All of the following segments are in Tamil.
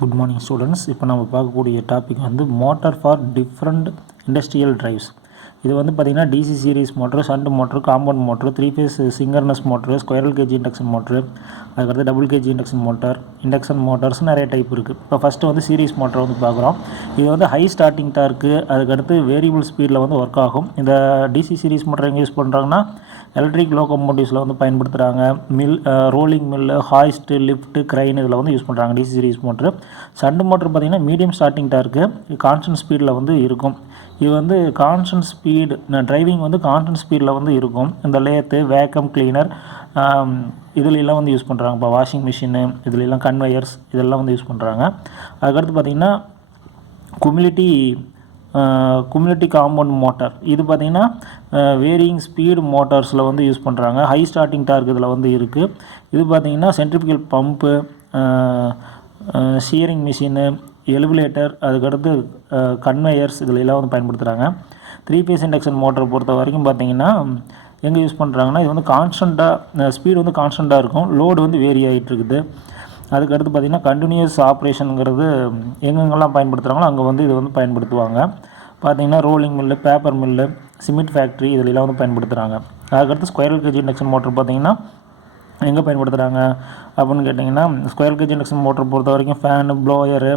Good morning students. இப்போ நம்ம பார்க்கக்கூடிய டாபிக் வந்து motor for different industrial drives. இது வந்து பார்த்திங்கன்னா DC series motor, shunt motor, compound motor, 3 phase synchronous motor, squirrel cage induction motor, அதுக்கடுத்து டபுள் கேஜ் இண்டக்ஷன் மோட்டார்ஸ் நிறைய டைப் இருக்குது. இப்போ ஃபஸ்ட்டு வந்து சீரிஸ் மோட்டர் வந்து பார்க்குறோம். இது வந்து ஹை ஸ்டார்டிங் டார்க்கு, அதுக்கடுத்து வேரியபிள் ஸ்பீடில் வந்து ஒர்க் ஆகும். இந்த டிசி சீரிஸ் மோட்டர் எங்கே யூஸ் பண்ணுறாங்கன்னா எலக்ட்ரிக் லோகோமோட்டிவ்ஸில் வந்து பயன்படுத்துகிறாங்க. Rolling mill, hoist, lift, crane இதில் வந்து யூஸ் பண்ணுறாங்க DC series motor. Shunt motor பார்த்திங்கன்னா மீடியம் ஸ்டார்டிங் டார்க்கு, கான்ஸ்டன்ட் ஸ்பீடில் வந்து இருக்கும். இது வந்து கான்ஸ்டன்ட் ஸ்பீடு டிரைவிங் வந்து கான்ஸ்டன்ட் ஸ்பீடில் வந்து இருக்கும். இந்த லேத்து, வேக்கம் கிளீனர் இதுலெல்லாம் வந்து யூஸ் பண்ணுறாங்க. இப்போ வாஷிங் மிஷினு இதுலெல்லாம் கன்வெயர்ஸ் இதெல்லாம் வந்து யூஸ் பண்ணுறாங்க. அதுக்கடுத்து பார்த்திங்கன்னா குமிலிட்டி காம்பவுண்ட் மோட்டார். இது பார்த்திங்கன்னா வேரியிங் ஸ்பீடு மோட்டார்ஸில் வந்து யூஸ் பண்ணுறாங்க. ஹை ஸ்டார்டிங் டார்க் இதில் வந்து இருக்குது. இது பார்த்திங்கன்னா centrifugal pump, shearing machine, elevator, அதுக்கடுத்து கன்வேயர்ஸ் இதிலெல்லாம் வந்து பயன்படுத்துகிறாங்க. 3 ஃபேஸ் இண்டக்ஷன் மோட்டரை பொறுத்த வரைக்கும் பார்த்திங்கன்னா எங்கே யூஸ் பண்ணுறாங்கன்னா இது வந்து கான்ஸ்டண்ட்டாக ஸ்பீடு வந்து கான்ஸ்டண்ட்டாக இருக்கும், லோடு வந்து வேரி ஆகிட்டு இருக்குது. அதுக்கடுத்து பார்த்திங்கன்னா கண்டினியூஸ் ஆப்ரேஷனுங்கிறது எங்கெங்கெல்லாம் பயன்படுத்துகிறாங்களோ அங்கே வந்து இது வந்து பயன்படுத்துவாங்க. பார்த்திங்கன்னா rolling mill, paper mill, cement factory இதிலெல்லாம் வந்து பயன்படுத்துகிறாங்க. அதுக்கடுத்து ஸ்கொயரல் கேஜ் இண்டக்ஷன் மோட்டர் பார்த்திங்கன்னா எங்கே பயன்படுத்துகிறாங்க அப்படின்னு கேட்டிங்கன்னா ஸ்கொயரல் கேஜ் இண்டக்ஷன் மோட்டர் பொறுத்த வரைக்கும் ஃபேனு, ப்ளோயரு,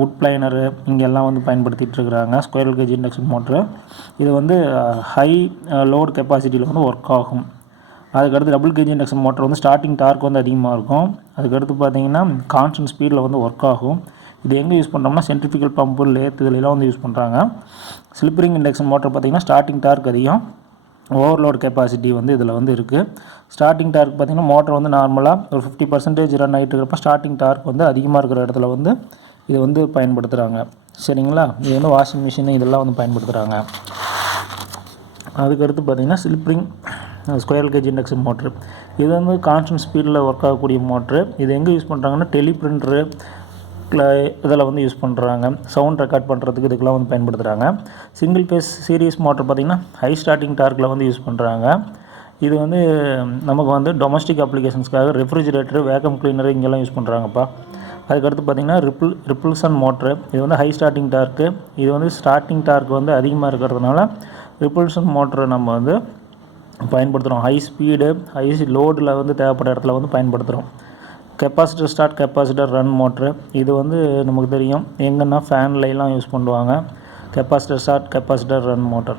உட் பிளைனரு இங்கெல்லாம் வந்து பயன்படுத்திகிட்டு இருக்கிறாங்க ஸ்கொயரல் கேஜ் இண்டக்ஷன் மோட்ரு. இது வந்து ஹை லோடு கெப்பாசிட்டியில் வந்து ஒர்க் ஆகும். அதுக்கடுத்து டபுள் கேஜ் இண்டக்ஷன் மோட்டர் வந்து ஸ்டார்டிங் டார்க் வந்து அதிகமாக இருக்கும். அதுக்கடுத்து பார்த்திங்கன்னா கான்ஸ்டன்ட் ஸ்பீடில் வந்து ஒர்க் ஆகும். இது எங்கே யூஸ் பண்ணுறோம்னா சென்ட்ரிஃபியூகல் பம்பு, லேத் இதிலெல்லாம் வந்து யூஸ் பண்ணுறாங்க. ஸ்லிப்பரிங் இண்டக்ஷன் மோட்டர் பார்த்திங்கன்னா ஸ்டார்டிங் டார்க் அதிகம், ஓவர்லோட் கெப்பாசிட்டி வந்து இதில் வந்து இருக்குது. ஸ்டார்டிங் டார்க் பார்த்திங்கன்னா மோட்டர் வந்து நார்மலாக ஒரு 50% ரன் ஆகிட்டு இருக்கிறப்ப ஸ்டார்டிங் டார்க் வந்து அதிகமாக இருக்கிற இடத்துல வந்து இது வந்து பயன்படுத்துகிறாங்க. சரிங்களா? இது வந்து வாஷிங் மிஷின் இதெல்லாம் வந்து பயன்படுத்துகிறாங்க. அதுக்கடுத்து பார்த்திங்கன்னா slip ring squirrel cage induction motor. இது வந்து கான்ஸ்டன்ட் ஸ்பீடில் ஒர்க் ஆகக்கூடிய மோட்ரு. இது எங்கே யூஸ் பண்ணுறாங்கன்னா டெலிபிரிண்டரு இதில் வந்து யூஸ் பண்ணுறாங்க. சவுண்ட் ரெக்கார்ட் பண்ணுறதுக்கு இதுக்கெல்லாம் வந்து பயன்படுத்துகிறாங்க. சிங்கிள் ஃபேஸ் சீரிஸ் மோட்டர் பார்த்திங்கன்னா ஹை ஸ்டார்டிங் டார்க்கில் வந்து யூஸ் பண்ணுறாங்க. இது வந்து நமக்கு வந்து டொமஸ்டிக் அப்ளிகேஷன்ஸ்க்காக ரெஃப்ரிஜிரேட்டரு, வேக்கம் கிளீனரு இங்கெல்லாம் யூஸ் பண்ணுறாங்கப்பா. அதுக்கடுத்து பார்த்திங்கன்னா ரிப்புல்சன் மோட்ரு. இது வந்து ஹை ஸ்டார்டிங் டார்க்கு. இது வந்து ஸ்டார்டிங் டார்க் வந்து அதிகமாக இருக்கிறதுனால ரிப்புல்சன் மோட்ரு நம்ம வந்து பயன்படுத்துகிறோம். ஹை ஸ்பீடு, ஹை லோடில் வந்து தேவைப்பட்ட இடத்துல வந்து பயன்படுத்துகிறோம். Capacitor start, capacitor run motor. இது வந்து நமக்கு தெரியும் எங்கன்னா ஃபேன்லாம் யூஸ் பண்ணுவாங்க. Capacitor start, capacitor run motor.